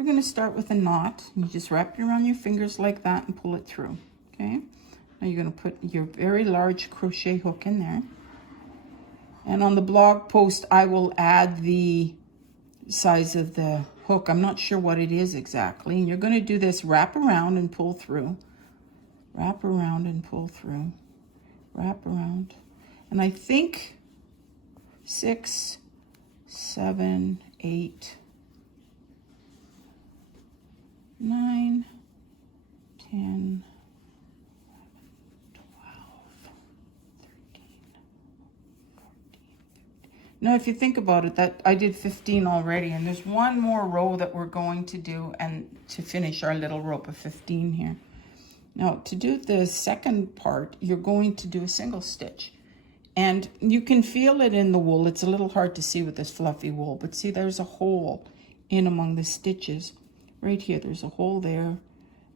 we're going to start with a knot. You just wrap it around your fingers like that and pull it through, okay? Now you're going to put your very large crochet hook in there. And on the blog post, I will add the size of the hook. I'm not sure what it is exactly. And you're going to do this wrap around and pull through. Wrap around and pull through. Wrap around. And I think 6, 7, 8, 9, 10, 12, 13, 14. Now, if you think about it, that I did 15 already, and there's one more row that we're going to do and to finish our little rope of 15 here. Now, to do the second part, you're going to do a single stitch. And you can feel it in the wool. It's a little hard to see with this fluffy wool, but see, there's a hole in among the stitches. Right here, there's a hole there, and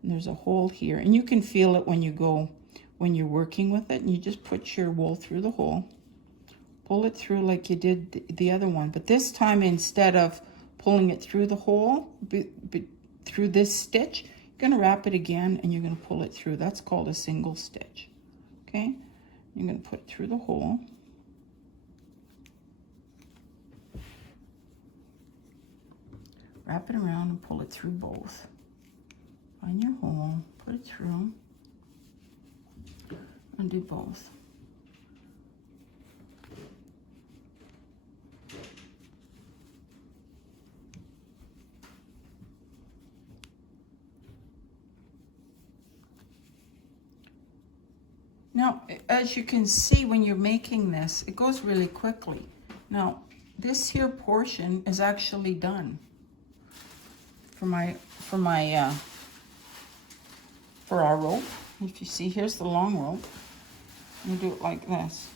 there's a hole here. And you can feel it when you're working with it, and you just put your wool through the hole. Pull it through like you did the other one. But this time, instead of pulling it through the hole, through this stitch, you're going to wrap it again, and you're going to pull it through. That's called a single stitch, okay? You're going to put it through the hole. Wrap it around and pull it through both. Find your hole, put it through, and do both. Now, as you can see, when you're making this, it goes really quickly. Now, this here portion is actually done for our rope. If you see, here's the long rope. I'm gonna do it like this.